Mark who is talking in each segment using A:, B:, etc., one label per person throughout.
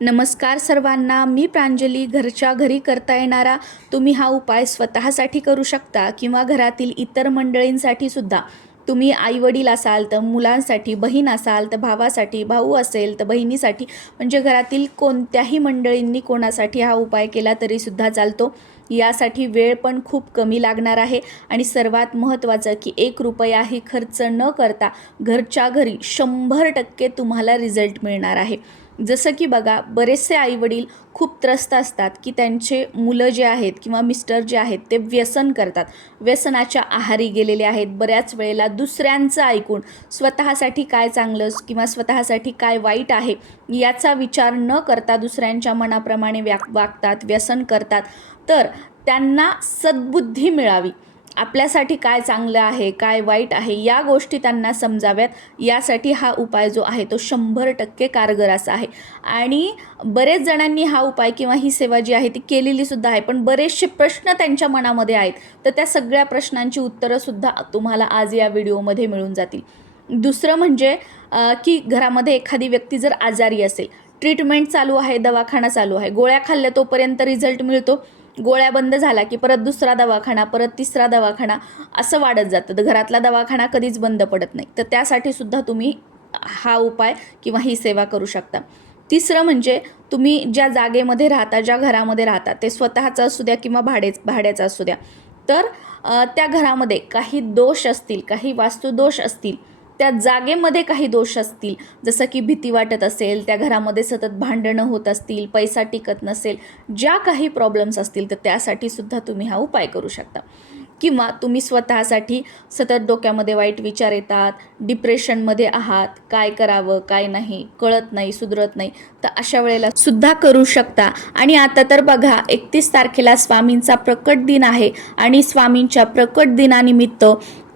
A: नमस्कार सर्वांना मी प्रांजली घरच्या घरी करता येणारा तुम्ही हा उपाय स्वतःसाठी करू शकता किंवा घरातील इतर मंडळींसाठी सुद्धा. तुम्ही आईवडील असाल तर मुलांसाठी बहीण असाल तर भावासाठी भाऊ असेल तर बहिणीसाठी म्हणजे घरातील कोणत्याही मंडळींनी कोणासाठी हा उपाय केला तरीसुद्धा चालतो. यासाठी वेळ पण खूप कमी लागणार आहे आणि सर्वात महत्त्वाचं की एक रुपयाही खर्च न करता घरच्या घरी शंभर टक्के तुम्हाला रिझल्ट मिळणार आहे. जसं की बघा बरेचसे आईवडील खूप त्रस्त असतात की त्यांचे मुलं जे आहेत किंवा मिस्टर जे आहेत ते व्यसन करतात. व्यसनाच्या आहारी गेलेले आहेत. बऱ्याच वेळेला दुसऱ्यांचं ऐकून स्वतःसाठी काय चांगलं किंवा स्वतःसाठी काय वाईट आहे याचा विचार न करता दुसऱ्यांच्या मनाप्रमाणे व्या वागतात व्यसन करतात. तर त्यांना सद्बुद्धी मिळावी. आपल्यासाठी काय चांगलं आहे काय वाईट आहे या गोष्टी त्यांना समजाव्यात. यासाठी हा उपाय जो आहे तो शंभर टक्के कारगर असा आहे. आणि बरेच जणांनी हा उपाय किंवा ही सेवा जी आहे ती केलेली सुद्धा आहे. पण बरेचसे प्रश्न त्यांच्या मनामध्ये आहेत. तर त्या सगळ्या प्रश्नांची उत्तरंसुद्धा तुम्हाला आज या व्हिडिओमध्ये मिळून जातील. दुसरं म्हणजे की घरामध्ये एखादी व्यक्ती जर आजारी असेल ट्रीटमेंट चालू आहे दवाखाना चालू आहे गोळ्या खाल्ल्या तोपर्यंत रिझल्ट मिळतो. गोळ्या बंद झाला की परत दुसरा दवाखाना परत तिसरा दवाखाना असं वाढत जातं. तर घरातला दवाखाना कधीच बंद पडत नाही. तर त्यासाठी सुद्धा तुम्ही हा उपाय किंवा ही सेवा करू शकता. तिसरं म्हणजे तुम्ही ज्या जागेमध्ये राहता ज्या घरामध्ये राहता ते स्वतःचं असू द्या किंवा भाडेच भाड्याचं असू द्या. तर त्या घरामध्ये काही दोष असतील काही वास्तुदोष असतील त्या जागेमध्ये काही दोष असतील. जसं की भीती वाटत असेल त्या घरामध्ये सतत भांडणं होत असतील पैसा टिकत नसेल ज्या काही प्रॉब्लेम्स असतील तर त्यासाठी सुद्धा तुम्ही हा उपाय करू शकता. किंवा तुम्ही स्वतःसाठी सतत डोक्यामध्ये वाईट विचार येतात डिप्रेशनमध्ये आहात काय करावं काय नाही कळत नाही सुधरत नाही तर अशा वेळेला सुद्धा करू शकता. आणि आता तर बघा एकतीस तारखेला स्वामींचा प्रकट दिन आहे आणि स्वामींच्या प्रकट दिनानिमित्त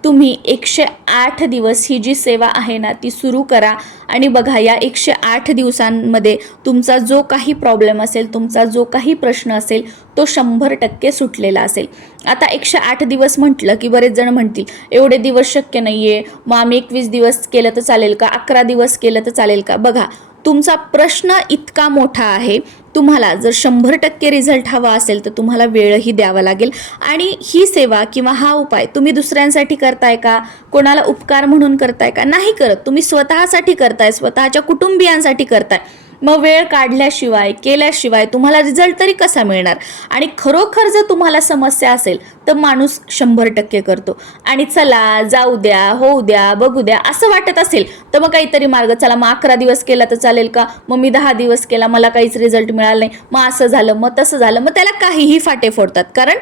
A: तुम्ही एकशे आठ दिवस ही जी सेवा आहे ना ती सुरू करा आणि बघा या एकशे आठ दिवसांमध्ये तुमचा जो काही प्रॉब्लेम असेल तुमचा जो काही प्रश्न असेल तो शंभर टक्के सुटलेला असेल. आता एकशे आठ दिवस म्हटलं की बरेच जण म्हणतील एवढे दिवस शक्य नाही आहे मग आम्ही एकवीस दिवस केलं तर चालेल का? अकरा दिवस केलं तर चालेल का? बघा तुमचा प्रश्न इतका मोठा आहे तुम्हाला जर शंभर टक्के रिझल्ट हवा असेल तर तुम्हाला वेळही द्यावा लागेल. आणि ही सेवा किंवा हा उपाय तुम्ही दुसऱ्यांसाठी करताय का? कोणाला उपकार म्हणून करताय का? नाही करत. तुम्ही स्वतःसाठी करताय स्वतःच्या कुटुंबियांसाठी करताय. मग वेळ काढल्याशिवाय केल्याशिवाय तुम्हाला रिझल्ट तरी कसा मिळणार? आणि खरोखर जर तुम्हाला समस्या असेल तर माणूस शंभर टक्के करतो. आणि चला जाऊ द्या होऊ द्या बघू द्या असं वाटत असेल तर मग काहीतरी मार्ग. चला मग अकरा दिवस केला तर चालेल का? मग मी दहा दिवस केला मला काहीच रिझल्ट मिळाला नाही. मग असं झालं मग तसं झालं मग त्याला काहीही फाटे फोडतात. कारण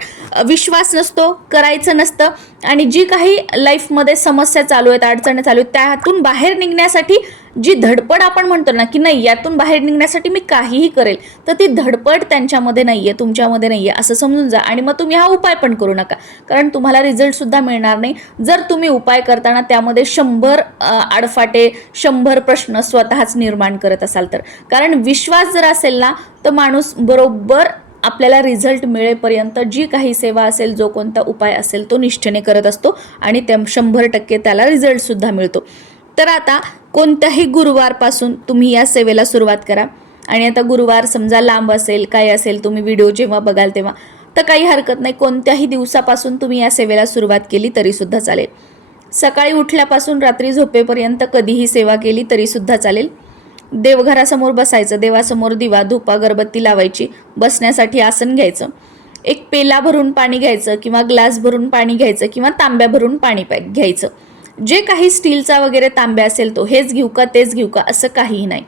A: विश्वास नसतो करायचं नसतं. आणि जी काही लाईफमध्ये समस्या चालू आहेत अडचणी चालू आहेत त्यातून बाहेर निघण्यासाठी जी धडपड आपण म्हणतो ना की नाही यातून बाहेर निघण्यासाठी मी काहीही करेल तर ती धडपड त्यांच्यामध्ये नाही आहे तुमच्यामध्ये नाही आहे असं समजून जा. आणि मग तुम्ही हा उपाय पण करू नका. कारण तुम्हाला रिझल्टसुद्धा मिळणार नाही. जर तुम्ही उपाय करताना त्यामध्ये शंभर आडफाटे शंभर प्रश्न स्वतःच निर्माण करत असाल तर. कारण विश्वास जर असेल ना तर माणूस बरोबर आपल्याला रिझल्ट मिळेपर्यंत जी काही सेवा असेल जो कोणता उपाय असेल तो निष्ठेने करत असतो आणि त्या शंभर टक्के त्याला रिझल्टसुद्धा मिळतो. तर आता कोणत्याही गुरुवारपासून तुम्ही या सेवेला सुरुवात करा. आणि आता गुरुवार समजा लांब असेल काय असेल तुम्ही व्हिडिओ जेव्हा बघाल तेव्हा तर काही हरकत नाही. कोणत्याही दिवसापासून तुम्ही या सेवेला सुरुवात केली तरीसुद्धा चालेल. सकाळी उठल्यापासून रात्री झोपेपर्यंत कधीही सेवा केली तरीसुद्धा चालेल. देवघरासमोर बसायचं देवासमोर दिवा धुपा अगरबत्ती लावायची बसण्यासाठी आसन घ्यायचं. एक पेला भरून पाणी घ्यायचं किंवा ग्लास भरून पाणी घ्यायचं किंवा तांब्या भरून पाणी प्या घ्यायचं. जे काही स्टीलचा वगैरे तांब्या असेल तो हेच घेऊ का तेच घेऊ का असं काहीही नाही.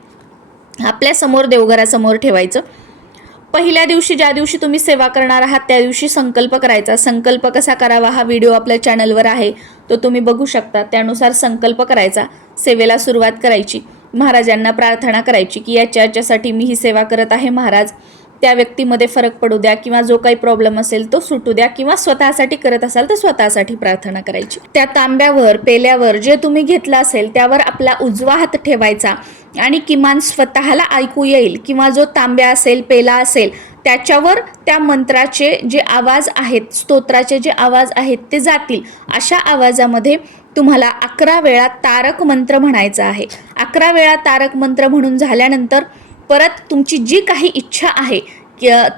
A: आपल्यासमोर देवघरासमोर ठेवायचं. पहिल्या दिवशी ज्या दिवशी तुम्ही सेवा करणार आहात त्या दिवशी संकल्प करायचा. संकल्प कसा करावा हा व्हिडिओ आपल्या चॅनलवर आहे तो तुम्ही बघू शकता. त्यानुसार संकल्प करायचा सेवेला सुरुवात करायची. महाराजांना प्रार्थना करायची की याच्या याच्यासाठी मी ही सेवा करत आहे महाराज. त्या व्यक्तीमध्ये फरक पडू द्या किंवा जो काही प्रॉब्लेम असेल तो सुटू द्या किंवा स्वतःसाठी करत असाल तर स्वतःसाठी प्रार्थना करायची. त्या तांब्यावर पेल्यावर जे तुम्ही घेतलं असेल त्यावर आपला उजवा हात ठेवायचा आणि किमान स्वतःला ऐकू येईल किंवा जो तांब्या असेल पेला असेल त्याच्यावर त्या मंत्राचे जे आवाज आहेत स्तोत्राचे जे आवाज आहेत ते जातील. अशा आवाजामध्ये तुम्हाला अकरा वेळा तारक मंत्र म्हणायचा आहे. अकरा वेळा तारक मंत्र म्हणून झाल्यानंतर परत तुमची जी काही इच्छा आहे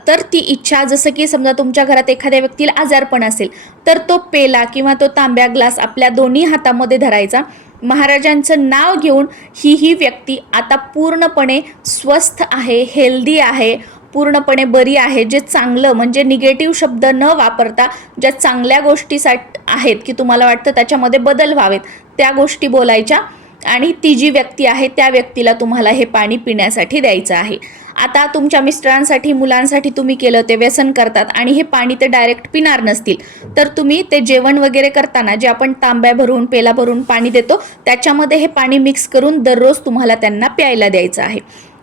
A: तर ती इच्छा जसं की समजा तुमच्या घरात एखाद्या व्यक्तीला आजारपण असेल तर तो पेला किंवा तो तांब्या ग्लास आपल्या दोन्ही हातामध्ये धरायचा. महाराजांचं नाव घेऊन ही ही व्यक्ती आता पूर्णपणे स्वस्थ आहे हेल्दी आहे पूर्णपणे बरी आहे जे चांगलं म्हणजे निगेटिव्ह शब्द न वापरता ज्या चांगल्या गोष्टीसाठी आहेत की तुम्हाला वाटतं त्याच्यामध्ये बदल व्हावेत त्या गोष्टी बोलायच्या. आणि ती जी व्यक्ती आहे त्या व्यक्तीला तुम्हाला हे पाणी पिण्यासाठी द्यायचं आहे. आता तुमच्या मिस्टरांसाठी मुलांसाठी तुम्ही केलं ते व्यसन करतात आणि हे पाणी ते डायरेक्ट पिणार नसतील. तर तुम्ही ते जेवण वगैरे करताना जे आपण तांब्या भरून पेला भरून पाणी देतो त्याच्यामध्ये हे पाणी मिक्स करून दररोज तुम्हाला त्यांना प्यायला द्यायचं आहे.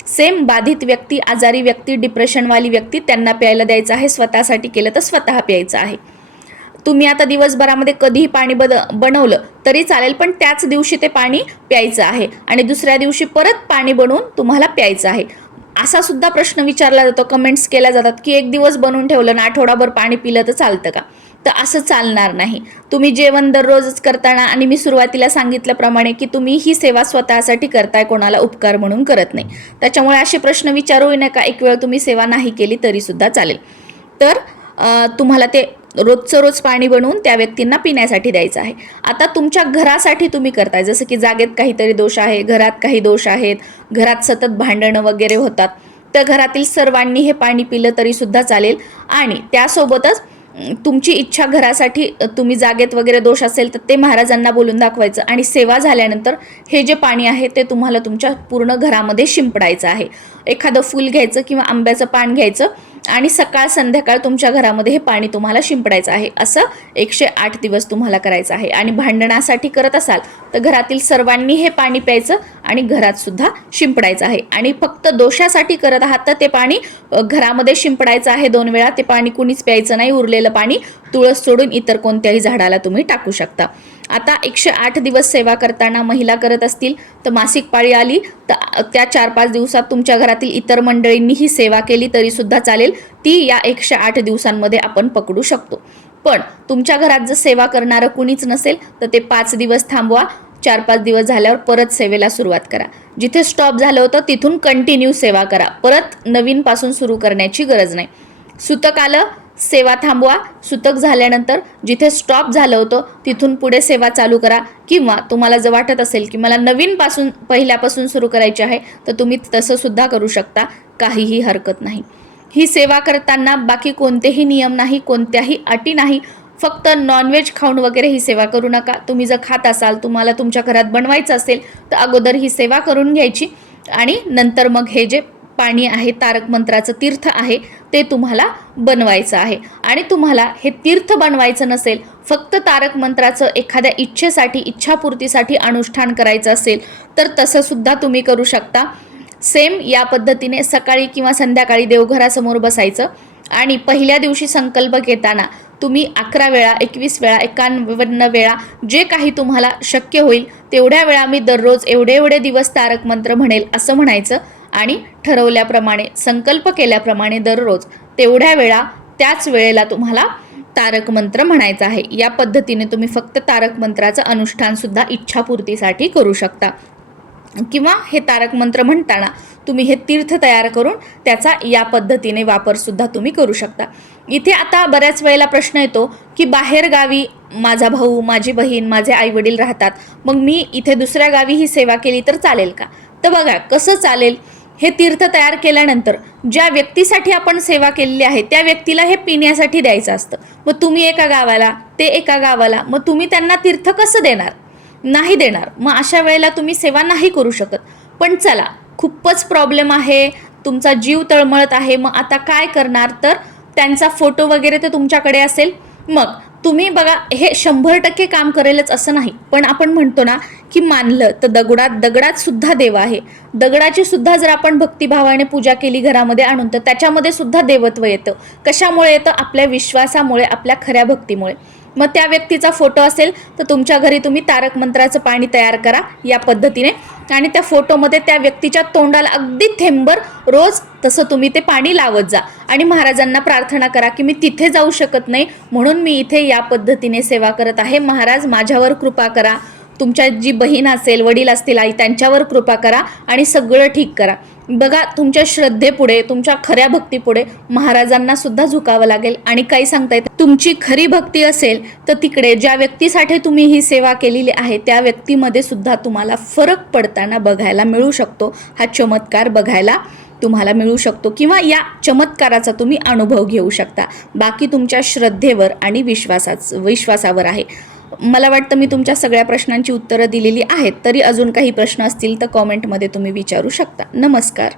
A: सेम बाधित व्यक्ती आजारी व्यक्ती डिप्रेशनवाली व्यक्ती त्यांना प्यायला द्यायचं आहे स्वतःसाठी केलं तर स्वतः प्यायचं आहे. तुम्ही आता दिवसभरामध्ये कधीही पाणी बद बनवलं तरी चालेल पण त्याच दिवशी ते पाणी प्यायचं आहे. आणि दुसऱ्या दिवशी परत पाणी बनवून तुम्हाला प्यायचं आहे. असा सुद्धा प्रश्न विचारला जातो कमेंट्स केल्या जातात की एक दिवस बनवून ठेवलं ना आठवडाभर पाणी पिलं तर चालतं का? तर असं चालणार नाही. तुम्ही जेवण दररोजच करताना आणि मी सुरुवातीला सांगितल्याप्रमाणे की तुम्ही ही सेवा स्वतःसाठी करताय कोणाला उपकार म्हणून करत नाही. त्याच्यामुळे असे प्रश्न विचारूही नका एक वेळ तुम्ही सेवा नाही केली तरीसुद्धा चालेल. तर तुम्हाला ते रोजचं रोज पाणी बनवून त्या व्यक्तींना पिण्यासाठी द्यायचं आहे. आता तुमच्या घरासाठी तुम्ही करताय. जसं की जागेत काहीतरी दोष आहे घरात काही दोष आहेत घरात सतत भांडणं वगैरे होतात तर घरातील सर्वांनी हे पाणी पिलं तरीसुद्धा चालेल. आणि त्यासोबतच तुमची इच्छा घरासाठी तुम्ही जागेत वगैरे दोष असेल तर ते महाराजांना बोलून दाखवायचं. आणि सेवा झाल्यानंतर हे जे पाणी आहे ते तुम्हाला तुमच्या पूर्ण घरामध्ये शिंपडायचं आहे. एखादं फूल घ्यायचं किंवा आंब्याचं पान घ्यायचं आणि सकाळ संध्याकाळ तुमच्या घरामध्ये हे पाणी तुम्हाला शिंपडायचं आहे. असं एकशे आठ दिवस तुम्हाला करायचं आहे. आणि भांडणासाठी करत असाल तर घरातील सर्वांनी हे पाणी प्यायचं आणि घरात सुद्धा शिंपडायचं आहे. आणि फक्त दोषासाठी करत आहात तर ते पाणी घरामध्ये शिंपडायचं आहे दोन वेळा ते पाणी कुणीच प्यायचं नाही. उरलेलं पाणी तुळस सोडून इतर कोणत्याही झाडाला तुम्ही टाकू शकता. आता एकशे आठ दिवस सेवा करताना महिला करत असतील तर मासिक पाळी आली तर त्या चार पाच दिवसात तुमच्या घरातील इतर मंडळींनी ही सेवा केली तरीसुद्धा चालेल. ती या एकशे आठ दिवसांमध्ये आपण पकडू शकतो. पण तुमच्या घरात जर सेवा करणारं कुणीच नसेल तर ते पाच दिवस थांबवा चार पाच दिवस झाल्यावर परत सेवेला सुरुवात करा. जिथे स्टॉप झालं होतं तिथून कंटिन्यू सेवा करा. परत नवीनपासून सुरू करण्याची गरज नाही. सुतक आलं सेवा थांबवा. सुतक झाल्यानंतर जिथे स्टॉप झालं होतं तिथून पुढे सेवा चालू करा. किंवा तुम्हाला जर वाटत असेल की मला नवीनपासून पहिल्यापासून सुरू करायची आहे तर तुम्ही तसंसुद्धा करू शकता. काहीही हरकत नाही. ही सेवा करताना बाकी कोणतेही नियम नाही कोणत्याही अटी नाही. फक्त नॉनव्हेज खाऊन वगैरे ही सेवा करू नका. तुम्ही जर खात असाल तुम्हाला तुमच्या घरात बनवायचं असेल तर अगोदर ही सेवा करून घ्यायची. आणि नंतर मग हे जे पाणी आहे तारक मंत्राचं तीर्थ आहे ते तुम्हाला बनवायचं आहे. आणि तुम्हाला हे तीर्थ बनवायचं नसेल फक्त तारक मंत्राचं एखाद्या इच्छेसाठी इच्छापूर्तीसाठी अनुष्ठान करायचं असेल तर तसंसुद्धा तुम्ही करू शकता. सेम या पद्धतीने सकाळी किंवा संध्याकाळी देवघरासमोर बसायचं. आणि पहिल्या दिवशी संकल्प घेताना तुम्ही अकरा वेळा एकवीस वेळा एकावन्न वेळा जे काही तुम्हाला शक्य होईल तेवढ्या वेळा मी दररोज एवढे एवढे दिवस तारक मंत्र म्हणेल असं म्हणायचं. आणि ठरवल्याप्रमाणे संकल्प केल्याप्रमाणे दररोज तेवढ्या वेळा त्याच वेळेला तुम्हाला तारक मंत्र म्हणायचा आहे. या पद्धतीने तुम्ही फक्त तारक मंत्राचं अनुष्ठानसुद्धा इच्छापूर्तीसाठी करू शकता. किंवा हे तारक मंत्र म्हणताना तुम्ही हे तीर्थ तयार करून त्याचा या पद्धतीने वापरसुद्धा तुम्ही करू शकता. इथे आता बऱ्याच वेळेला प्रश्न येतो की बाहेर गावी माझा भाऊ माझी बहीण माझे आईवडील राहतात मग मी इथे दुसऱ्या गावी ही सेवा केली तर चालेल का? तर बघा कसं चालेल? हे तीर्थ तयार केल्यानंतर ज्या व्यक्तीसाठी आपण सेवा केलेली आहे त्या व्यक्तीला हे पिण्यासाठी द्यायचं असतं. मग तुम्ही एका गावाला ते एका गावाला मग तुम्ही त्यांना तीर्थ कसं देणार? नाही देणार. मग अशा वेळेला तुम्ही सेवा नाही करू शकत. पण चला खूपच प्रॉब्लेम आहे तुमचा जीव तळमळत आहे मग आता काय करणार? तर त्यांचा फोटो वगैरे तर तुमच्याकडे असेल. मग तुम्ही बघा हे शंभर टक्के काम करेलच असं नाही. पण आपण म्हणतो ना की मानलं तर दगडात दगडात सुद्धा देव आहे. दगडाची सुद्धा जर आपण भक्तिभावाने पूजा केली घरामध्ये आणून तर त्याच्यामध्ये सुद्धा देवत्व येतं. कशामुळे येतं? आपल्या विश्वासामुळे आपल्या खऱ्या भक्तीमुळे. मग त्या व्यक्तीचा फोटो असेल तर तुमच्या घरी तुम्ही तारक मंत्राचं पाणी तयार करा या पद्धतीने. आणि त्या फोटोमध्ये त्या व्यक्तीच्या तोंडाला अगदी थेंबर रोज तसं तुम्ही ते पाणी लावत जा. आणि महाराजांना प्रार्थना करा की मी तिथे जाऊ शकत नाही म्हणून मी इथे या पद्धतीने सेवा करत आहे. महाराज माझ्यावर कृपा करा. तुमच्या जी बहीण असेल वडील असतील आई त्यांच्यावर कृपा करा आणि सगळं ठीक करा. बघा तुमच्या श्रद्धेपुढे तुमच्या खऱ्या भक्तीपुढे महाराजांना सुद्धा झुकावं लागेल. आणि काही सांगता येत तुमची खरी भक्ती असेल तर तिकडे ज्या व्यक्तीसाठी तुम्ही ही सेवा केलेली आहे त्या व्यक्तीमध्ये सुद्धा तुम्हाला फरक पडताना बघायला मिळू शकतो. हा चमत्कार बघायला तुम्हाला मिळू शकतो. किंवा या चमत्काराचा तुम्ही अनुभव घेऊ शकता. बाकी तुमच्या श्रद्धेवर आणि विश्वासाच विश्वासावर आहे. मला वाटतं मी तुमच्या सगळ्या प्रश्नांची उत्तरं दिलेली आहेत. तरी अजून काही प्रश्न असतील तर कॉमेंटमध्ये तुम्ही विचारू शकता. नमस्कार.